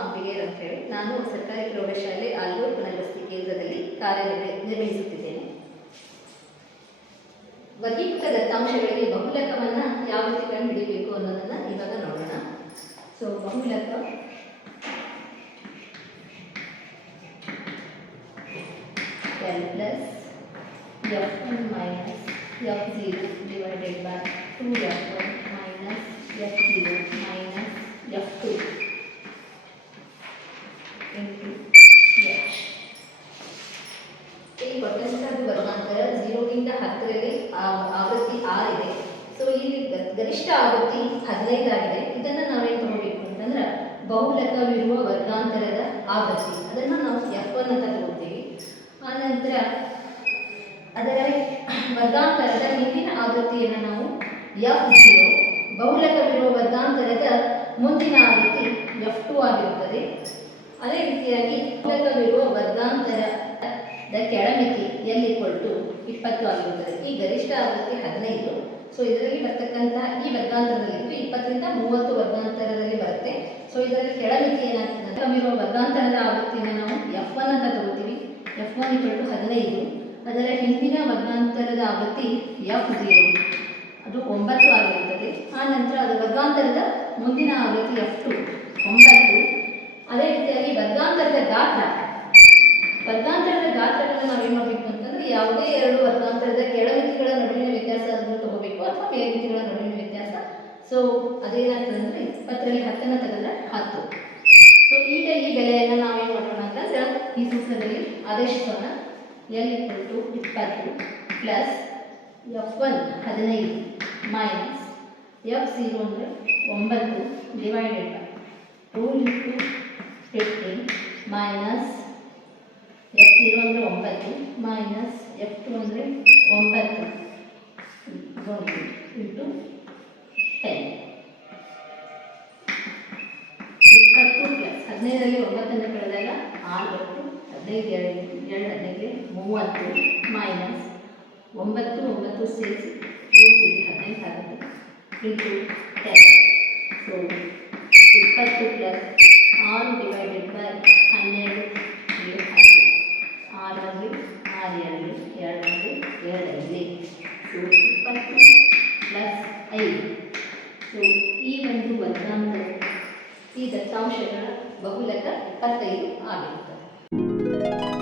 ಅಂಬಿಗೇರ್ ಅಂತ ಹೇಳಿ ನಾನು ಸರ್ಕಾರಿ ಪ್ರೌಢಶಾಲೆ ಆಲ್ಗೂರು ಪುನರ್ವಸತಿ ಕೇಂದ್ರದಲ್ಲಿ ಕಾರ್ಯನಿರ್ವಹಿಸುತ್ತಿದ್ದೇನೆ ನಿರ್ವಹಿಸುತ್ತಿದ್ದೇನೆ. ವರ್ಗೀಕೃತ ದತ್ತಾಂಶಗಳಿಗೆ ಬಹುಲಕವನ್ನು ಯಾವ ರೀತಿ ಕಂಡುಹಿಡಿಯಬೇಕು ಅನ್ನೋದನ್ನು ಇವಾಗ ನೋಡೋಣ. So ಬಹುಲಕ. Plus F one minus F zero divided by two F one minus F zero minus F two into H ಈ ಕೊಟ್ಟಂತಹದ್ದು ವರ್ಗಾಂತರ ಝೀರೋಗಿಂತ ಹತ್ತರಲ್ಲಿ ಆವೃತ್ತಿ ಆರ್ ಇದೆ. ಸೊ ಇಲ್ಲಿ ಗರಿಷ್ಠ ಆವೃತ್ತಿ ಹದಿನೈದು ಆಗಿದೆ. ಇದನ್ನು ನಾವೇನು ತಗೋಬೇಕು ಅಂತಂದ್ರೆ ಬಹುಲಕವಿರುವ ವರ್ಗಾಂತರದ ಆವೃತ್ತಿ. ಅದನ್ನು ನಾವು ಎಫ್ ಅಂತ ತಗೋತೀವಿ ಆನಂತರ ಅದರ ವರ್ಗಾಂತರದ ಹಿಂದಿನ ಆವೃತ್ತಿಯನ್ನು ನಾವು ಎಫ್ ಜೀರೋ ಬಹುಲಕವಿರುವ ವರ್ಗಾಂತರದ ಮುಂದಿನ ಆವೃತ್ತಿ ಎಫ್ ಟು ಆಗಿರುತ್ತದೆ. ಅದೇ ರೀತಿಯಾಗಿ ಬಹುಲಕವಿರುವ ವರ್ಗಾಂತರದ ಕೆಳಮಿತಿ ಎಲ್ ಈಕ್ವಲ್ ಟು ಇಪ್ಪತ್ತು ಆಗಿರುತ್ತದೆ. ಈ ಗರಿಷ್ಠ ಆವೃತ್ತಿ ಹದಿನೈದು. ಸೊ ಇದರಲ್ಲಿ ಬರ್ತಕ್ಕಂತಹ ಈ ವರ್ಗಾಂತರದಲ್ಲಿ ಇಪ್ಪತ್ತರಿಂದ ಮೂವತ್ತು ವರ್ಗಾಂತರದಲ್ಲಿ ಬರುತ್ತೆ. ಸೊ ಇದರಲ್ಲಿ ಕೆಳಮಿತಿ ಏನಾಗ್ತದೆ ಅಂದ್ರೆ ನಮ್ಮಿರುವ ವರ್ಗಾಂತರದ ಆವೃತ್ತಿಯನ್ನು ನಾವು ಎಫ್ ಒನ್ ಅಂತ ತಗೋತೀವಿ. ಎಫ್ ಒನ್ ಈಕ್ವಲ್ ಟು ಹದಿನೈದು. ಅದರ ಹಿಂದಿನ ವರ್ಗಾಂತರದ ಆವೃತ್ತಿ ಎಫ್ ಜೀರೋ ಅದು ಒಂಬತ್ತು ಆಗಿರುತ್ತದೆ. ಆ ನಂತರ ಅದು ವರ್ಗಾಂತರದ ಮುಂದಿನ ಆವೃತ್ತಿ ಎಫ್ ಟು ಒಂಬತ್ತು. ಅದೇ ರೀತಿಯಾಗಿ ವರ್ಗಾಂತರದ ಗಾತ್ರ. ವರ್ಗಾಂತರದ ಗಾತ್ರಗಳನ್ನು ನಾವೇನು ಮಾಡಬೇಕು ಅಂತಂದ್ರೆ ಯಾವುದೇ ಎರಡು ವರ್ಗಾಂತರದ ಕೆಳಮಿತಿಗಳ ನಡುವಿನ ವ್ಯತ್ಯಾಸ ಅದನ್ನು ತಗೋಬೇಕು ಅಥವಾ ಮೇಲ್ಮಿತಿಗಳ ನಡುವಿನ ವ್ಯತ್ಯಾಸ. ಸೊ ಅದೇನಾಗ್ತದೆ ಅಂದರೆ ಇಪ್ಪತ್ತರಲ್ಲಿ ಹತ್ತನ್ನು ತೆಗೆದ್ರೆ ಹತ್ತು. ಸೊ ಈಗ ಈ ಬೆಲೆಯನ್ನು ನಾವೇನು ಮಾಡೋಣ ಅಂತಂದ್ರೆ ಈ ಸೂತ್ರದಲ್ಲಿ ಆದೇಶಿಸೋಣ. ಎಲ್ ಇಕ್ವಲ್ ಟು ಇಪ್ಪತ್ತು ಪ್ಲಸ್ ಎಫ್ ಒನ್ ಹದಿನೈದು ಮೈನಸ್ ಎಫ್ ಝೀರೋ ಅಂದರೆ ಒಂಬತ್ತು divided by two into fifteen minus F zero ಅಂದರೆ ಒಂಬತ್ತು ಮೈನಸ್ ಎಫ್ ಟು ಅಂದರೆ ಒಂಬತ್ತು. ಇಂಟು ಟೆನ್ ಇಪ್ಪತ್ತು ಪ್ಲಸ್ ಹದಿನೈದರಲ್ಲಿ ಒಂಬತ್ತನ್ನು ಕಳೆದಾಗ ಆರು ಬತ್ತು ಹದಿನೈದು, ಎರಡು ಎರಡು, ಹದಿನೈದು, ಮೂವತ್ತು ಮೈನಸ್ ಒಂಬತ್ತು ಒಂಬತ್ತು ಸೇರಿಸಿ ಮೂರು ಸೇರಿ ಹದಿನೈದು ಆಗುತ್ತೆ. ಇಂಟು ಟೆನ್ ಸೊ ಇಪ್ಪತ್ತು ಪ್ಲಸ್ ಆರು ಡಿವೈಡೆಡ್ ಬೈ ಹನ್ನೆರಡು ಆರಲ್ಲಿ ಆರು, ಎರಡು. ಎರಡಲ್ಲಿ ಸೊ ಇಪ್ಪತ್ತು ಪ್ಲಸ್ ಐದು ಸೊ ಈ ಒಂದು ವರ್ಗಾಂತರ ಈ ದತ್ತಾಂಶಗಳ ಬಹುಲಕ ಇಪ್ಪತ್ತೈದು ಆಗಿರುತ್ತದೆ